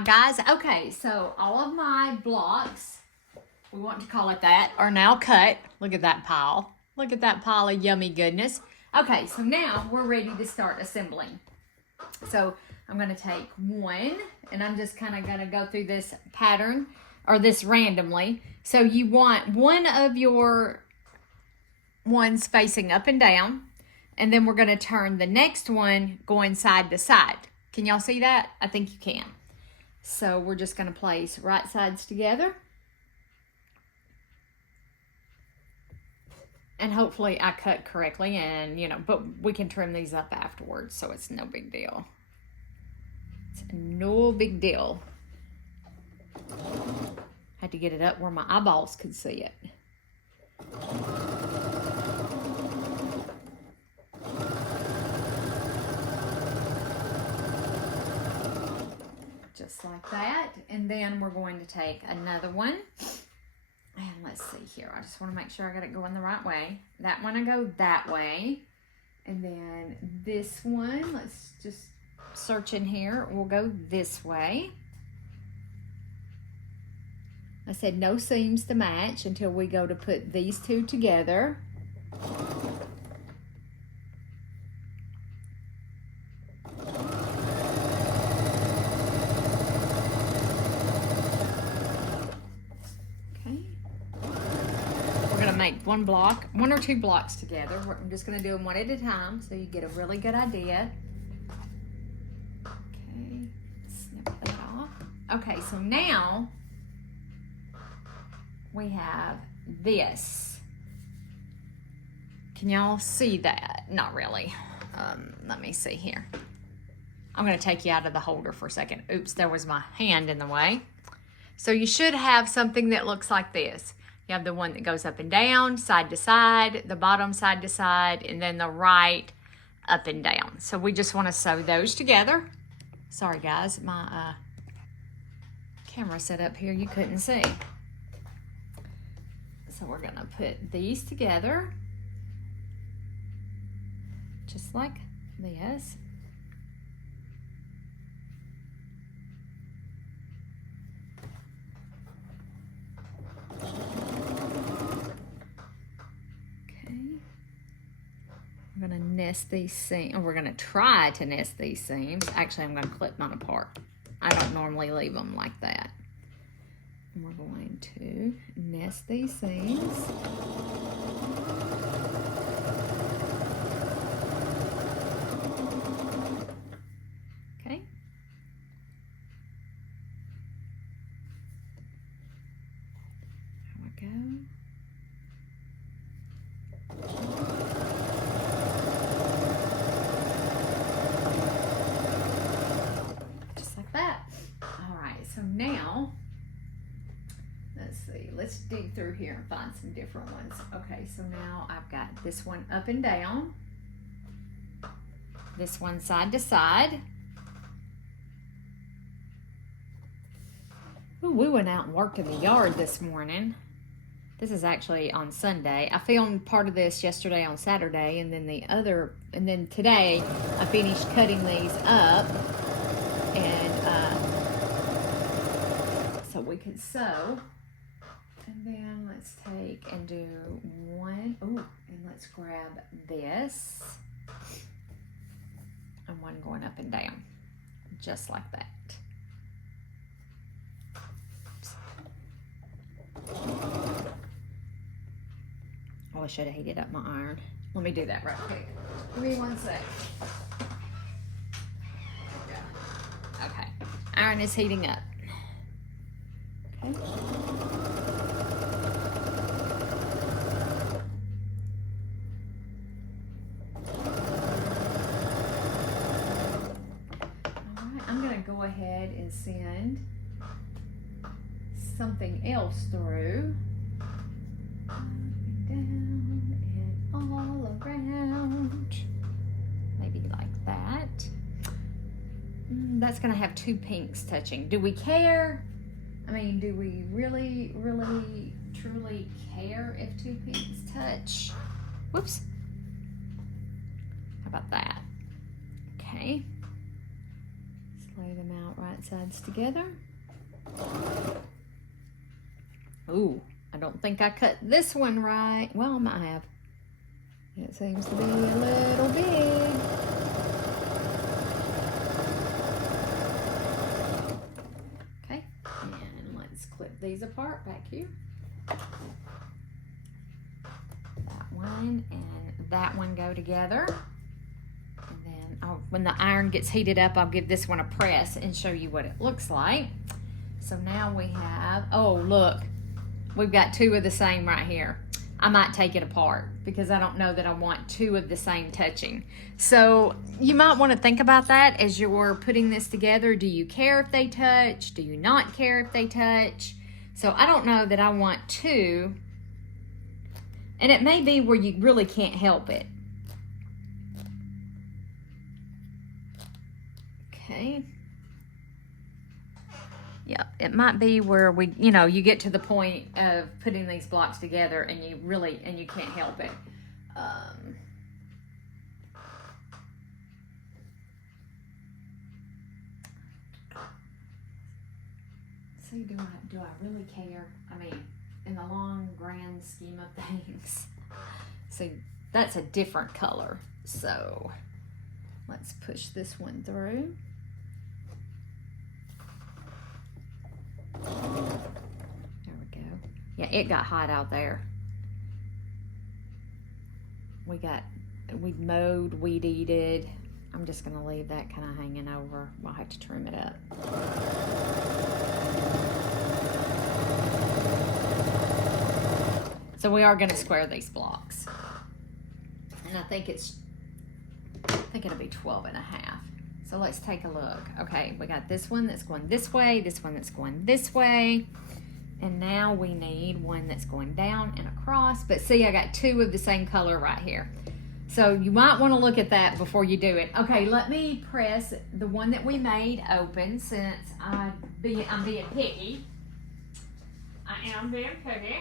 Hi guys. Okay, so all of my blocks, we want to call it that, are now cut. Look at that pile. Look at that pile of yummy goodness. Okay, so now we're ready to start assembling. So I'm going to take one, and I'm just kind of going to go through this pattern, or this randomly. So you want one of your ones facing up and down, and then we're going to turn the next one going side to side. Can y'all see that? I think you can. So we're just going to place right sides together. And hopefully I cut correctly, and but we can trim these up afterwards, so it's no big deal. It's no big deal. Had to get it up where my eyeballs could see it. Just like that. And then we're going to take another one. And let's see here. I just want to make sure I got it going the right way. That one I go that way. And then this one, let's just search in here. We'll go this way. I said no seams to match until we go to put these two together. Make one or two blocks together. I'm just going to do them one at a time so you get a really good idea. Okay, snip that off. Okay, so now we have this. Can y'all see that? Not really. Let me see here. I'm going to take you out of the holder for a second. Oops, there was my hand in the way. So you should have something that looks like this. You have the one that goes up and down, side to side, the bottom side to side, and then the right up and down. So we just want to sew those together. Sorry guys, my camera set up here, you couldn't see. So we're gonna put these together, just like this. We're going to nest these seams, or we're going to try to nest these seams. Actually, I'm going to clip mine apart. I don't normally leave them like that. And we're going to nest these seams. Okay. There we go. So now, let's see, let's dig through here and find some different ones. Okay, so now I've got this one up and down, this one side to side. Ooh, we went out and worked in the yard this morning. This is actually on Sunday. I filmed part of this yesterday on Saturday, and then today I finished cutting these up, and so we could sew. And then let's take and do one. Ooh, and let's grab this, and one going up and down, just like that. Oh, I should have heated up my iron. Let me do that right quick. Give me 1 sec. Okay, iron is heating up. Okay. Alright, I'm going to go ahead and send something else through. Down and all around. Maybe like that. That's going to have two pinks touching. Do we care? I mean, do we really, truly care if two pinks touch? Whoops. How about that? Okay. Let's lay them out right right sides together. Ooh, I don't think I cut this one right. Well, I might have. It seems to be a little big. Okay, and let's clip these apart back here. That one and that one go together. And then when the iron gets heated up, I'll give this one a press and show you what it looks like. So now we have, oh look, we've got two of the same right here. I might take it apart because I don't know that I want two of the same touching. So you might want to think about that as you're putting this together. Do you care if they touch? Do you not care if they touch? So I don't know that I want two. And it may be where you really can't help it. Okay. Yeah, it might be where you get to the point of putting these blocks together and you can't help it. See, do I really care? I mean, in the long grand scheme of things. See, that's a different color. So let's push this one through. There we go. Yeah, it got hot out there. We mowed, weed eated. I'm just gonna leave that kind of hanging over. We'll have to trim it up. So we are gonna square these blocks. And I think it'll be 12 and a half. So let's take a look. Okay, we got this one that's going this way, this one that's going this way. And now we need one that's going down and across. But see, I got two of the same color right here. So you might want to look at that before you do it. Okay, let me press the one that we made open since I'm being picky. I am being picky.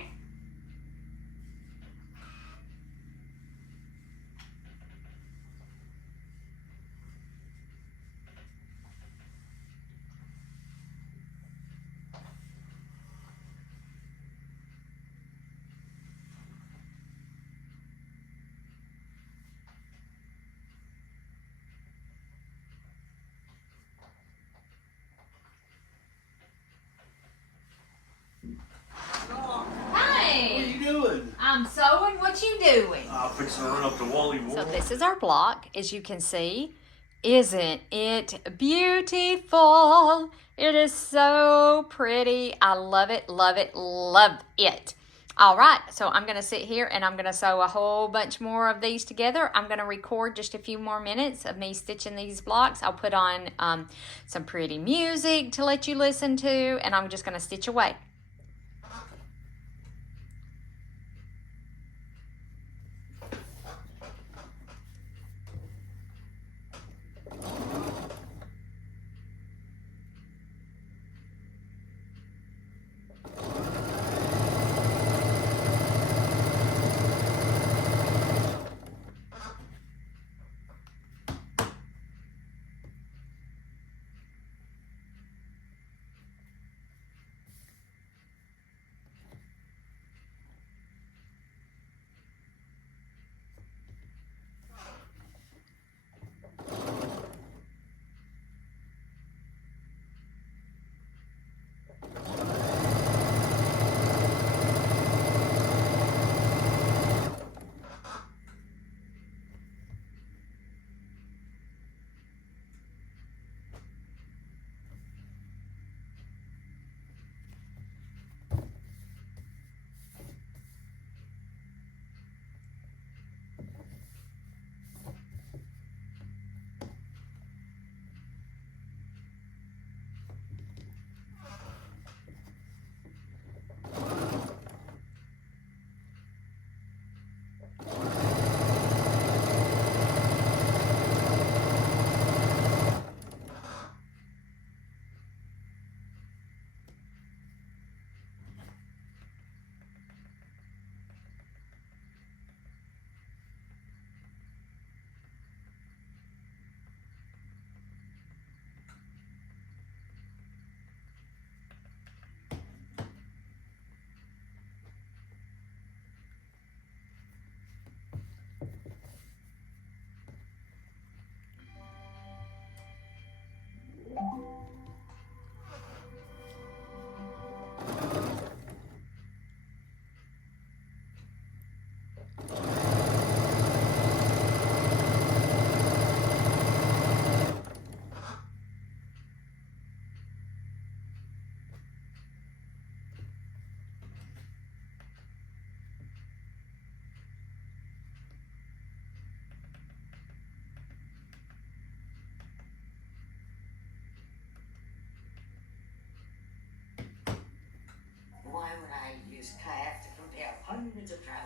I'm sewing. What you doing? I'm fixing to run up to Wally World. So this is our block, as you can see. Isn't it beautiful? It is so pretty. I love it, love it, love it. All right, so I'm going to sit here and I'm going to sew a whole bunch more of these together. I'm going to record just a few more minutes of me stitching these blocks. I'll put on some pretty music to let you listen to, and I'm just going to stitch away.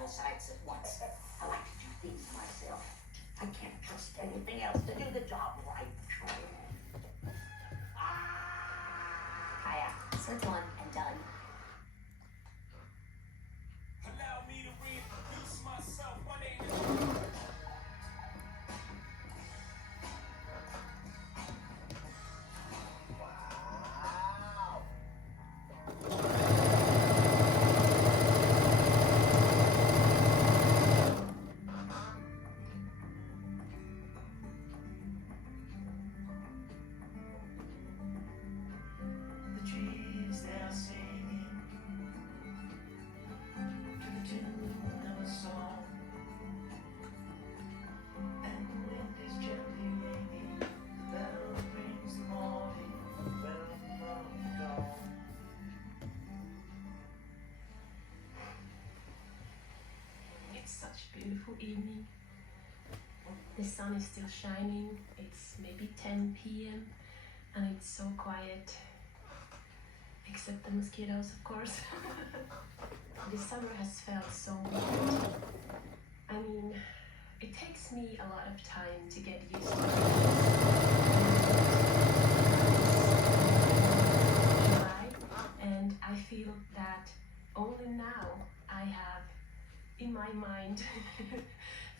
several sites at once. I like to do things myself. I can't trust anything else to do the job right. Hiya. Circle one and done. Allow me to reintroduce myself. My name is... The trees, they're singing to the tune of a song, and the wind is gently ringing. The bell rings the morning, welcome of dawn. It's such a beautiful evening. The sun is still shining. It's maybe 10 p.m. and it's so quiet. Except the mosquitoes, of course. The summer has felt so weird. I mean, it takes me a lot of time to get used to it. July, and I feel that only now I have, in my mind,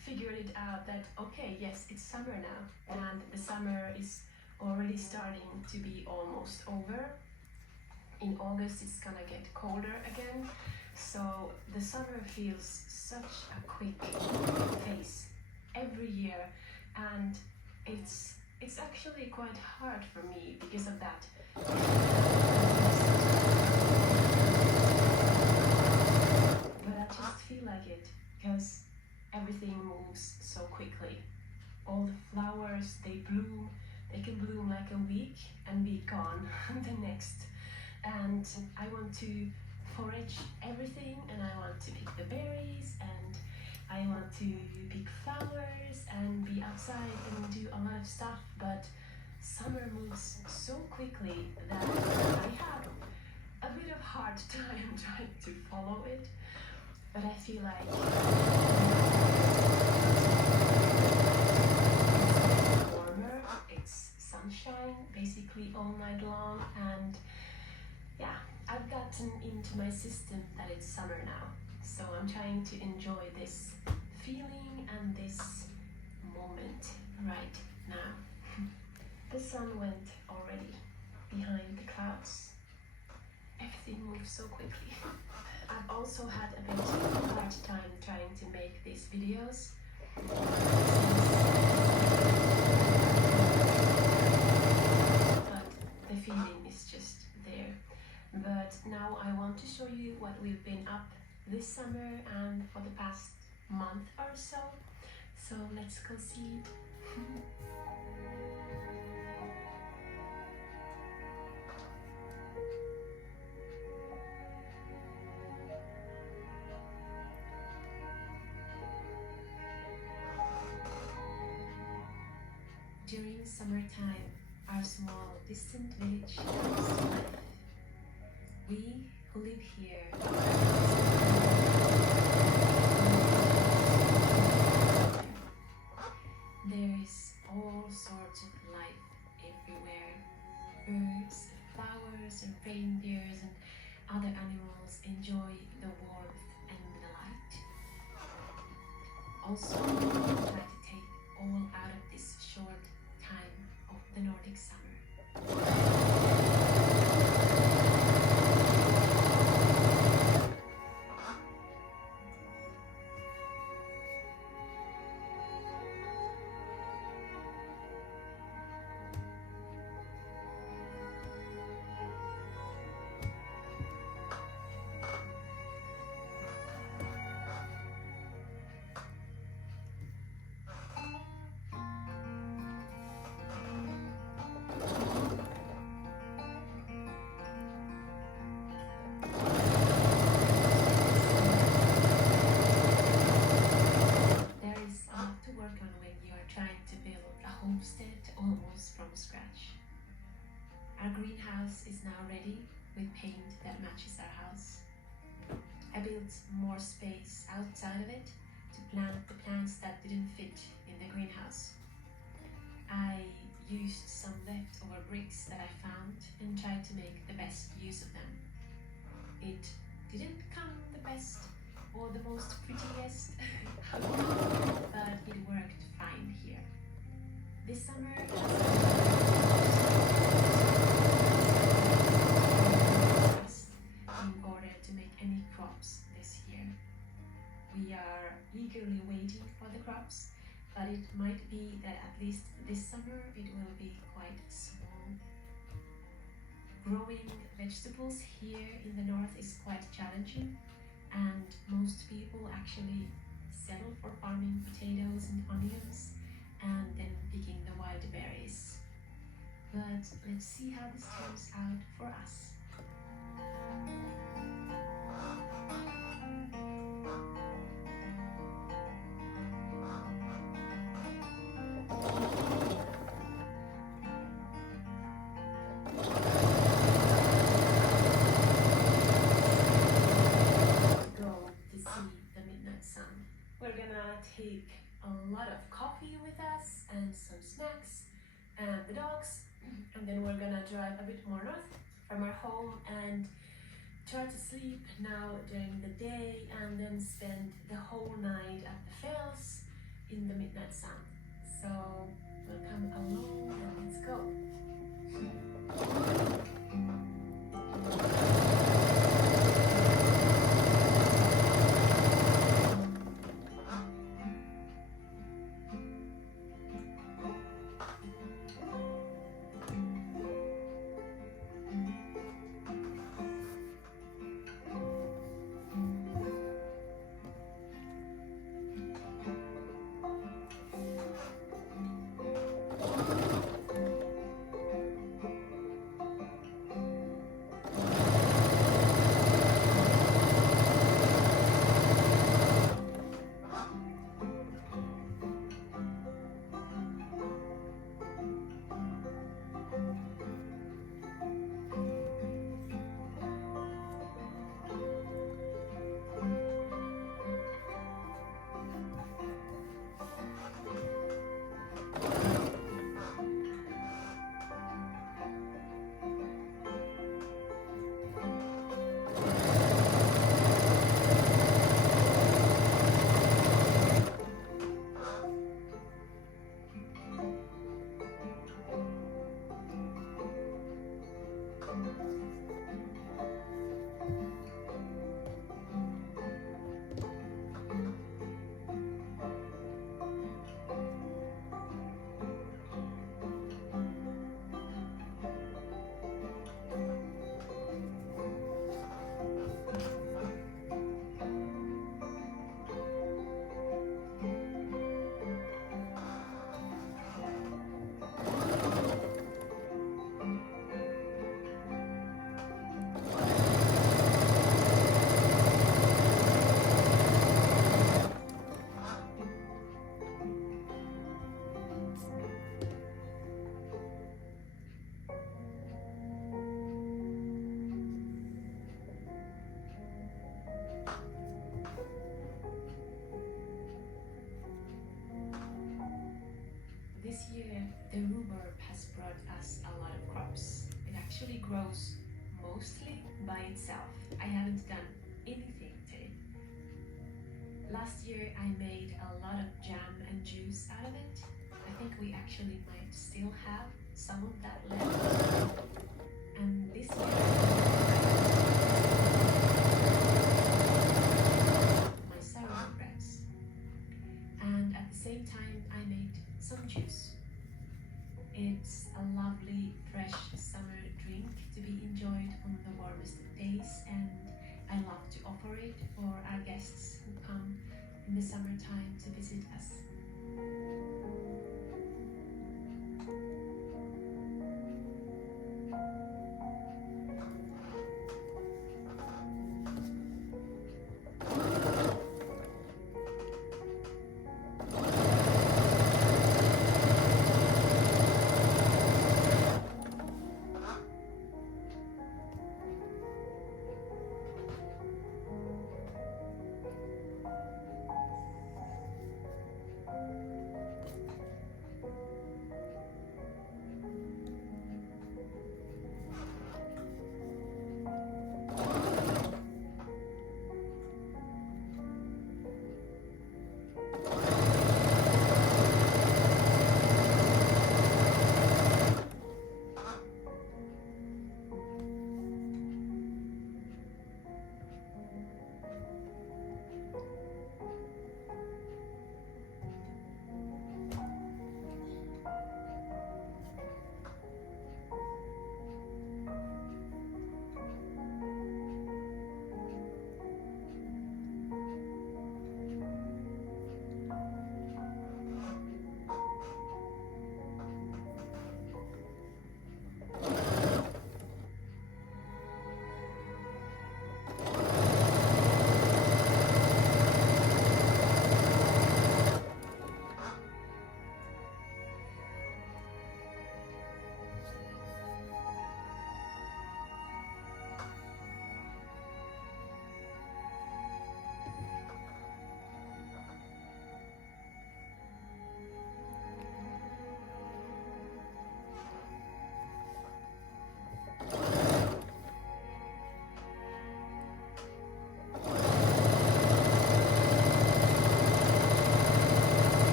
figured it out that, okay, yes, it's summer now, and the summer is already starting to be almost over. In August it's gonna get colder again, so the summer feels such a quick pace every year, and it's actually quite hard for me because of that. But I just feel like it because everything moves so quickly. All the flowers, they bloom, they can bloom like a week and be gone the next. And I want to forage everything, and I want to pick the berries, and I want to pick flowers and be outside and do a lot of stuff, but summer moves so quickly that I have a bit of hard time trying to follow it, but I feel like it's warmer, it's sunshine basically all night long, and yeah, I've gotten into my system that it's summer now, so I'm trying to enjoy this feeling and this moment right now. The sun went already behind the clouds. Everything moves so quickly. I've also had a bit of a hard time trying to make these videos. But the feeling is just there. But now I want to show you what we've been up this summer and for the past month or so. So let's go see it. During summertime, our small distant village comes to life. We who live here there is all sorts of life everywhere. Birds, flowers, and reindeers and other animals enjoy the warmth and the light. Also, I would like to take all out of this short time of the Nordic summer. Homestead almost from scratch. Our greenhouse is now ready with paint that matches our house. I built more space outside of it to plant the plants that didn't fit in the greenhouse. I used some leftover bricks that I found and tried to make the best use of them. It didn't come the best or the most prettiest, but it worked fine here. This summer, in order to make any crops this year. We are eagerly waiting for the crops, but it might be that at least this summer it will be quite small. Growing vegetables here in the north is quite challenging, and most people actually settle for farming potatoes and onions and then picking the wild berries. But let's see how this turns out for us. Go to see the midnight sun. We're gonna take a lot of coffee with us and some snacks and the dogs, and then we're gonna drive a bit more north from our home and try to sleep now during the day and then spend the whole night at the Fells in the midnight sun. So we'll come along and let's go. This year, the rhubarb has brought us a lot of crops. It actually grows mostly by itself. I haven't done anything to it. Last year, I made a lot of jam and juice out of it. I think we actually might still have some of that left. And this year, my sourdough breads. And at the same time, I made some juice. It's a lovely, fresh summer drink to be enjoyed on the warmest days, and I love to offer it for our guests who come in the summertime to visit us.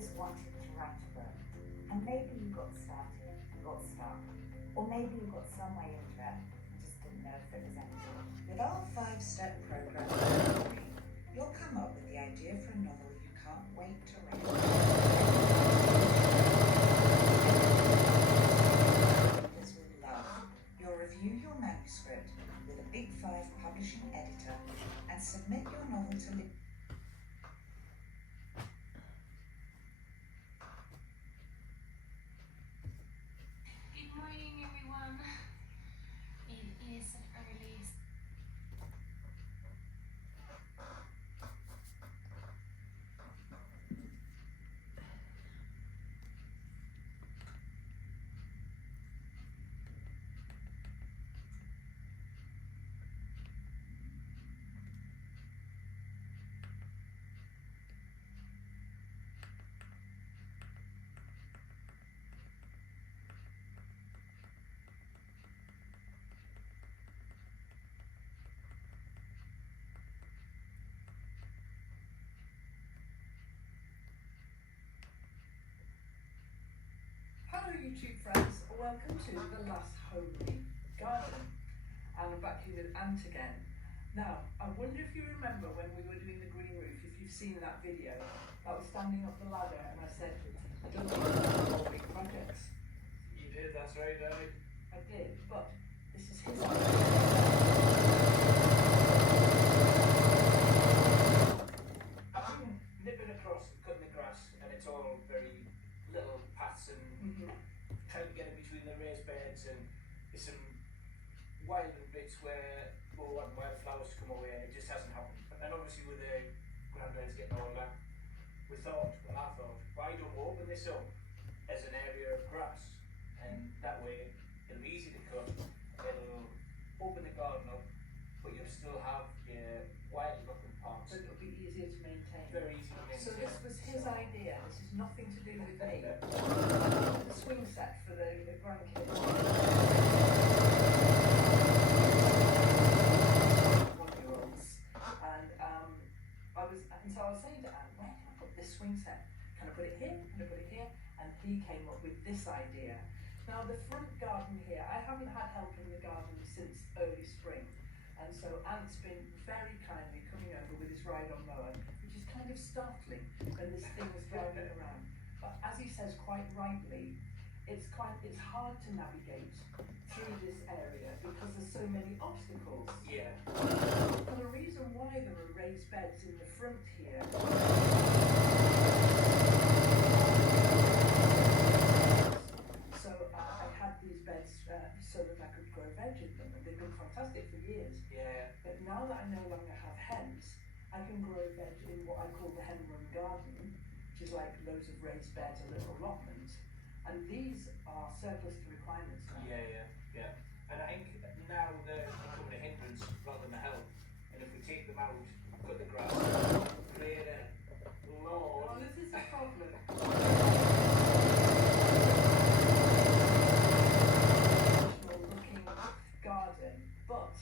always wanted to write a book, and maybe you got started, got stuck, or maybe you got somewhere into it and just didn't know if it was anything. With our 5-step program, you'll come up with the idea for a novel you can't wait to read. Readers will love. You'll review your manuscript with a Big 5 publishing editor and submit your novel to Good morning, everyone. It is an early. Hello YouTube friends, welcome to The Last Homely Garden. And I'm back here with Ant again. Now, I wonder if you remember when we were doing the green roof, if you've seen that video, I was standing up the ladder and I said, I don't think it's all big projects. You did, that's right, Daddy. I did, but this is his I've been nipping across and cutting the grass, and it's all very little paths and trying to get in between the raised beds, and there's some wild bits where we want wildflowers to come away, and it just hasn't happened. And obviously with the grandparents getting older, I thought, why don't we open this up as an area of grass, and that way it'll be easy to cut, it'll open the garden up, but you'll still have your wild looking parts. so it'll be easier to maintain. Very easy to maintain. So this was his idea, this is nothing to do with me. The swing set for the grandkids. 1-year-olds. And so I was saying to Anne, where can I put this swing set? Can I put it here? Can I put it here? And he came up with this idea. Now the front garden here, I haven't had help in the garden since early spring. And so Ant's been very kindly coming over with his ride-on mower, which is kind of startling when this thing is driving around. But as he says quite rightly, it's hard to navigate through this area because there's so many obstacles. Yeah. And the reason why there are raised beds in the front here so I had these beds so that I could grow veg in them, and they've been fantastic for years. Yeah. But now that I no longer have hens, I can grow veg in what I call the hen run garden, which is like loads of raised beds, a little allotment. And these are surplus to requirements now. Yeah. And I think now they're becoming a hindrance rather than a help. And if we take them out, cut the grass, create a Well, lawn. this is the problem. Looking garden, but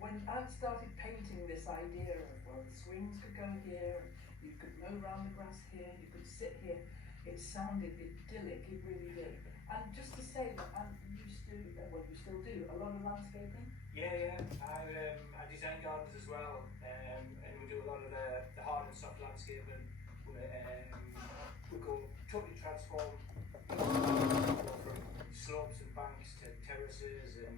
when I started painting this idea of, well, the swings could go here, and you could mow around the grass here, you could sit here, it sounded idyllic, it really did. And just to say that I used to, well, you still do, a lot of landscaping. Yeah. I design gardens as well, and we do a lot of the hard and soft landscaping. We go totally transform, go from slopes and banks to terraces and